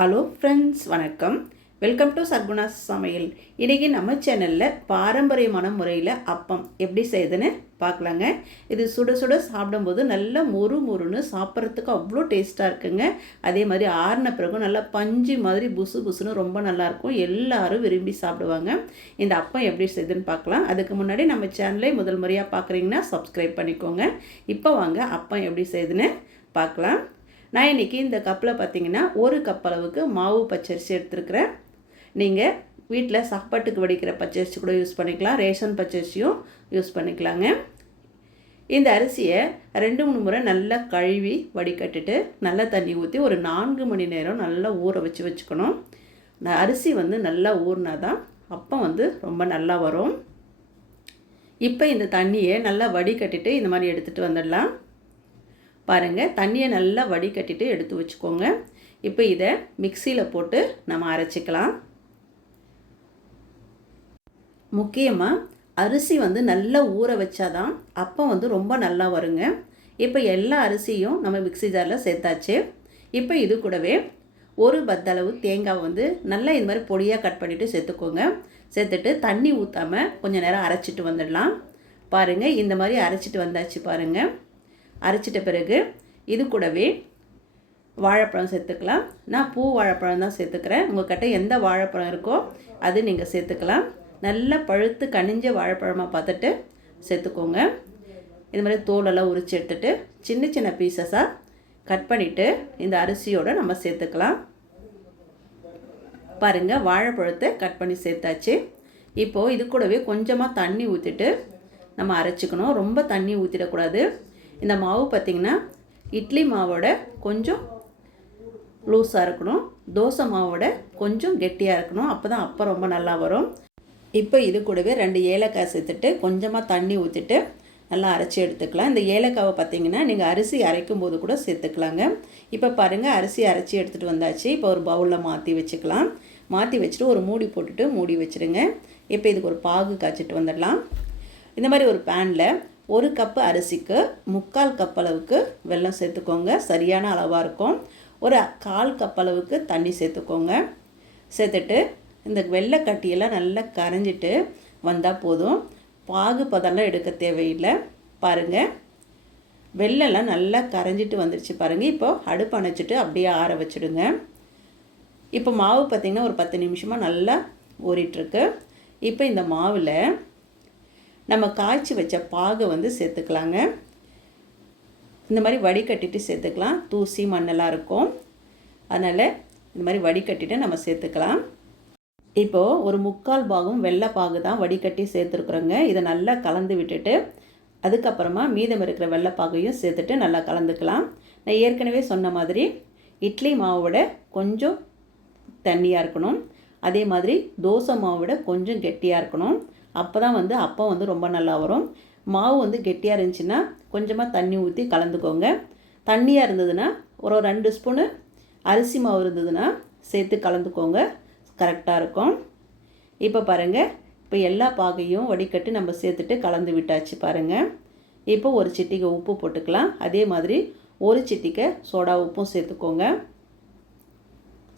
Hello friends வணக்கம். Welcome to Sarguna's சமையல். இன்றைக்கி நம்ம சேனலில் பாரம்பரியமான முறையில் அப்பம் எப்படி செய்யுதுன்னு பார்க்கலாங்க. இது சுட சுட சாப்பிடும்போது நல்ல மொறு மொறுன்னு சாப்பிட்றதுக்கு அவ்வளோ டேஸ்ட்டாக இருக்குங்க. அதே மாதிரி ஆறின பிறகு நல்லா பஞ்சு மாதிரி புசு புசுன்னு ரொம்ப நல்லாயிருக்கும் எல்லாரும் விரும்பி சாப்பிடுவாங்க. இந்த அப்பம் எப்படி செய்யுதுன்னு பார்க்கலாம். அதுக்கு முன்னாடி நம்ம சேனலை முதல் முறையாக பார்க்குறீங்கன்னா சப்ஸ்கிரைப் பண்ணிக்கோங்க. இப்போ வாங்க அப்பம் எப்படி செய்யுதுன்னு பார்க்கலாம். நான் இன்றைக்கி இந்த கப்பில் பார்த்தீங்கன்னா ஒரு கப் அளவுக்கு மாவு பச்சரிசி எடுத்துருக்கிறேன். நீங்கள் வீட்டில் சாப்பாட்டுக்கு வடிக்கிற பச்சரிசி கூட யூஸ் பண்ணிக்கலாம். ரேஷன் பச்சரிசியும் யூஸ் பண்ணிக்கலாங்க. இந்த அரிசியை ரெண்டு மூணு முறை நல்லா கழுவி வடிகட்டிட்டு நல்லா தண்ணி ஊற்றி ஒரு நான்கு மணி நேரம் நல்லா ஊற வச்சு வச்சுக்கணும். இந்த அரிசி வந்து நல்லா ஊறினா தான் அப்போ வந்து ரொம்ப நல்லா வரும். இப்போ இந்த தண்ணியை நல்லா வடிகட்டிட்டு இந்த மாதிரி எடுத்துகிட்டு வந்துடலாம். பாருங்கள் தண்ணியை நல்லா வடிகட்டிட்டு எடுத்து வச்சுக்கோங்க. இப்போ இதை மிக்சியில் போட்டு நம்ம அரைச்சிக்கலாம். முக்கியமாக அரிசி வந்து நல்லா ஊற வச்சாதான் அப்போ வந்து ரொம்ப நல்லா வருங்க. இப்போ எல்லா அரிசியும் நம்ம மிக்சி ஜாரில் சேர்த்தாச்சு. இப்போ இது கூடவே ஒரு பத்தளவு தேங்காய் வந்து நல்லா இது மாதிரி பொடியாக கட் பண்ணிவிட்டு சேர்த்துக்கோங்க. சேர்த்துட்டு தண்ணி ஊற்றாமல் கொஞ்சம் நேரம் அரைச்சிட்டு வந்துடலாம். பாருங்கள் இந்த மாதிரி அரைச்சிட்டு வந்தாச்சு பாருங்கள் அரைச்சிட்ட பிறகு இது கூடவே வாழைப்பழம் சேர்த்துக்கலாம். நான் பூ வாழைப்பழம் தான் சேர்த்துக்கிறேன். உங்கள்கிட்ட எந்த வாழைப்பழம் இருக்கோ அது நீங்கள் சேர்த்துக்கலாம். நல்லா பழுத்து கனிஞ்ச வாழைப்பழமாக பார்த்துட்டு சேர்த்துக்கோங்க. இது மாதிரி தோலெல்லாம் உரித்து எடுத்துட்டு சின்ன சின்ன பீசஸாக கட் பண்ணிவிட்டு இந்த அரிசியோடு நம்ம சேர்த்துக்கலாம். பாருங்கள் வாழைப்பழத்தை கட் பண்ணி சேர்த்தாச்சு. இப்போது இது கூடவே கொஞ்சமாக தண்ணி ஊற்றிட்டு நம்ம அரைச்சிக்கணும். ரொம்ப தண்ணி ஊற்றிடக்கூடாது இந்த மாவு பார்த்திங்கன்னா இட்லி மாவோட கொஞ்சம் லூஸாக இருக்கணும். தோசை மாவோட கொஞ்சம் கெட்டியாக இருக்கணும். அப்போ தான் அப்போ ரொம்ப நல்லா வரும். இப்போ இது கூடவே ரெண்டு ஏலக்காய் சேர்த்துட்டு கொஞ்சமாக தண்ணி ஊற்றிட்டு நல்லா அரைச்சி எடுத்துக்கலாம். இந்த ஏலக்காவை பார்த்திங்கன்னா நீங்கள் அரிசி அரைக்கும் போது கூட சேர்த்துக்கலாங்க. இப்போ பாருங்கள் அரிசி அரைச்சி எடுத்துகிட்டு வந்தாச்சு. இப்போ ஒரு பவுலில் மாற்றி வச்சுக்கலாம். மாற்றி வச்சுட்டு ஒரு மூடி போட்டுட்டு மூடி வச்சுருங்க. இப்போ இதுக்கு ஒரு பாகு காய்ச்சிட்டு வந்துடலாம். இந்த மாதிரி ஒரு பேனில் ஒரு கப்பு அரிசிக்கு முக்கால் கப் அளவுக்கு வெல்லம் சேர்த்துக்கோங்க. சரியான அளவாக இருக்கும். ஒரு கால் கப் அளவுக்கு தண்ணி சேர்த்துக்கோங்க. சேர்த்துட்டு இந்த வெள்ளைக்கட்டியெல்லாம் நல்லா கரைஞ்சிட்டு வந்தால் போதும். பாகு பதம்லாம் எடுக்க தேவையில்லை. பாருங்கள் வெள்ளெல்லாம் நல்லா கரைஞ்சிட்டு வந்துடுச்சு பாருங்கள் இப்போ அடுப்பு அணைச்சிட்டு அப்படியே ஆற வச்சுடுங்க. இப்போ மாவு பார்த்திங்கன்னா ஒரு பத்து நிமிஷமாக நல்லா ஊறிட்டுருக்கு. இப்போ இந்த மாவில் நம்ம காய்ச்சி வச்ச பாகை வந்து சேர்த்துக்கலாங்க. இந்த மாதிரி வடிகட்டிட்டு சேர்த்துக்கலாம். தூசி மண்ணெல்லாம் இருக்கும். அதனால் இந்த மாதிரி வடிகட்டிட்டு நம்ம சேர்த்துக்கலாம். இப்போது ஒரு முக்கால் பாகம் வெள்ளை பாகு தான் வடிகட்டி சேர்த்துருக்குறோங்க. இதை நல்லா கலந்து விட்டுட்டு அதுக்கப்புறமா மீதம் இருக்கிற வெள்ளைப்பாகையும் சேர்த்துட்டு நல்லா கலந்துக்கலாம். நான் ஏற்கனவே சொன்ன மாதிரி இட்லி மாவோட கொஞ்சம் தண்ணியாக இருக்கணும். அதே மாதிரி தோசை மாவோட கொஞ்சம் கெட்டியாக இருக்கணும். அப்போ தான் வந்து அப்பம் வந்து ரொம்ப நல்லா வரும். மாவு வந்து கெட்டியாக இருந்துச்சுன்னா கொஞ்சமாக தண்ணி ஊற்றி கலந்துக்கோங்க. தண்ணியாக இருந்ததுன்னா ஒரு ரெண்டு ஸ்பூனு அரிசி மாவு இருந்ததுன்னா சேர்த்து கலந்துக்கோங்க. கரெக்டாக இருக்கும். இப்போ பாருங்கள் இப்போ எல்லா பாகையும் வடிகட்டி நம்ம சேர்த்துட்டு கலந்து விட்டாச்சு பாருங்கள் இப்போ ஒரு சிட்டிகை உப்பு போட்டுக்கலாம். அதே மாதிரி ஒரு சிட்டிக்கை சோடா உப்பும் சேர்த்துக்கோங்க.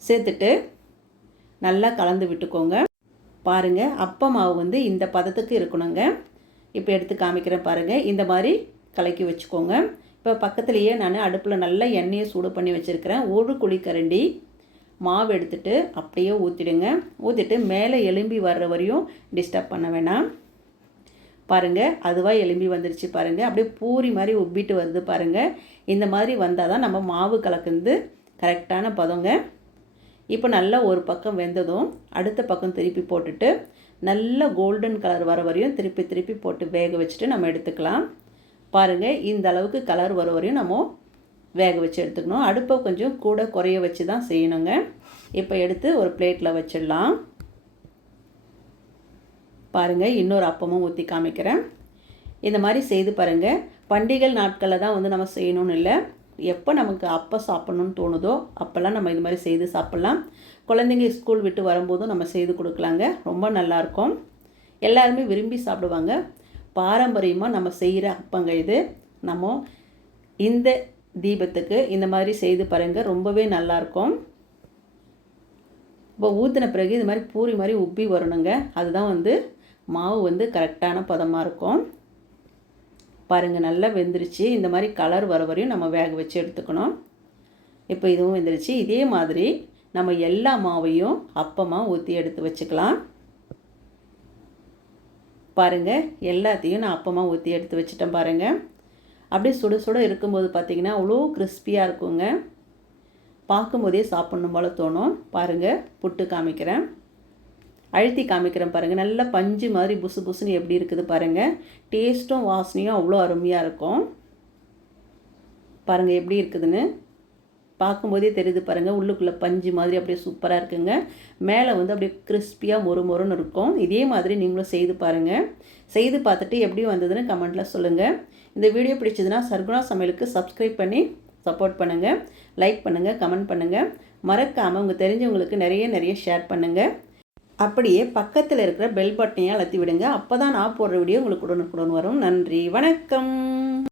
சேர்த்துட்டு நல்லா கலந்து விட்டுக்கோங்க. பாருங்கள் அப்ப மாவு வந்து இந்த பதத்துக்கு இருக்கணுங்க. இப்போ எடுத்து காமிக்கிறேன் பாருங்கள் இந்த மாதிரி கலக்கி வச்சுக்கோங்க. இப்போ பக்கத்துலேயே நான் அடுப்பில் நல்லா எண்ணெயை சூடு பண்ணி வச்சுருக்கிறேன். ஒரு குழிக்கரண்டி மாவு எடுத்துட்டு அப்படியே ஊற்றிடுங்க ஊற்றிட்டு மேலே எலும்பி வர்ற வரையும் டிஸ்டர்ப் பண்ண வேணாம். பாருங்கள் அதுவாக எலும்பி வந்துடுச்சு பாருங்கள் அப்படியே பூரி மாதிரி உப்பிட்டு வருது பாருங்கள் இந்த மாதிரி வந்தால் தான் நம்ம மாவு கலக்குந்து கரெக்டான பதங்க. இப்போ நல்லா ஒரு பக்கம் வெந்ததும் அடுத்த பக்கம் திருப்பி போட்டுட்டு நல்ல கோல்டன் கலர் வர வரையும் திருப்பி திருப்பி போட்டு வேக வச்சுட்டு நம்ம எடுத்துக்கலாம். பாருங்கள் இந்த அளவுக்கு கலர் வர வரையும் நம்ம வேக வச்சு எடுத்துக்கணும். அடுப்பை கொஞ்சம் கூட குறைய வச்சு தான் செய்யணுங்க. இப்போ எடுத்து ஒரு பிளேட்டில் வச்சிடலாம். பாருங்கள் இன்னொரு அப்பமும் ஊற்றி காமிக்கிறேன். இந்த மாதிரி செய்து பாருங்கள் பண்டிகை நாட்களில் தான் வந்து நம்ம செய்யணும்னு இல்லை. எப்போ நமக்கு அப்போ சாப்பிட்ணுன்னு தோணுதோ அப்போல்லாம் நம்ம இது மாதிரி செய்து சாப்பிட்லாம். குழந்தைங்க ஸ்கூல் விட்டு வரும்போதும் நம்ம செய்து கொடுக்கலாங்க. ரொம்ப நல்லாயிருக்கும். எல்லாருமே விரும்பி சாப்பிடுவாங்க. பாரம்பரியமாக நம்ம செய்கிற அப்பங்க இது. நம்ம இந்த தீபத்துக்கு இந்த மாதிரி செய்து பாருங்கள் ரொம்பவே நல்லாயிருக்கும். இப்போ ஊற்றின பிறகு இது மாதிரி பூரி மாதிரி உப்பி வரணுங்க. அதுதான் வந்து மாவு வந்து கரெக்டான பதமாக இருக்கும். பாருங்கள் நல்லா வெந்துருச்சு. இந்த மாதிரி கலர் வர வரையும் நம்ம வேக வச்சு எடுத்துக்கணும். இப்போ இதுவும் வெந்துருச்சு. இதே மாதிரி நம்ம எல்லா மாவையும் அப்பமாக ஊற்றி எடுத்து வச்சுக்கலாம். பாருங்கள் எல்லாத்தையும் நான் அப்பமாக ஊற்றி எடுத்து வச்சுட்டேன் பாருங்கள் அப்படியே சுட சுட இருக்கும்போது பார்த்திங்கன்னா அவ்வளோ கிறிஸ்பியாக இருக்குங்க. பார்க்கும்போதே சாப்பிட்ணும் போல் தோணும். பாருங்கள் புட்டு காமிக்கிறேன். அழுத்தி காமிக்கிறேன் பாருங்கள் நல்ல பஞ்சு மாதிரி புசு புசுன்னு எப்படி இருக்குது பாருங்கள் டேஸ்ட்டும் வாசனையும் அவ்வளோ அருமையாக இருக்கும். பாருங்கள் எப்படி இருக்குதுன்னு. பார்க்கும்போதே தெரியுது பாருங்கள் உள்ளுக்குள்ளே பஞ்சு மாதிரி அப்படியே சூப்பராக இருக்குங்க. மேலே வந்து அப்படியே கிறிஸ்பியாக மொறு மொறுன்னு இருக்கும். இதே மாதிரி நீங்களும் செய்து பாருங்கள் செய்து பார்த்துட்டு எப்படி வந்ததுன்னு கமெண்ட்டில் சொல்லுங்கள் இந்த வீடியோ பிடிச்சதுன்னா சர்குணா சமையலுக்கு சப்ஸ்கிரைப் பண்ணி சப்போர்ட் பண்ணுங்கள் லைக் பண்ணுங்கள் கமெண்ட் பண்ணுங்கள் மறக்காமல் உங்கள் தெரிஞ்சவங்களுக்கு நிறைய நிறைய ஷேர் பண்ணுங்கள் அப்படியே பக்கத்தில் இருக்கிற பெல் பட்டனையும் அழுத்தி விடுங்க. அப்போ தான் நான் போடுற வீடியோ உங்களுக்கு உடனுக்குடன் வரும். நன்றி. வணக்கம்.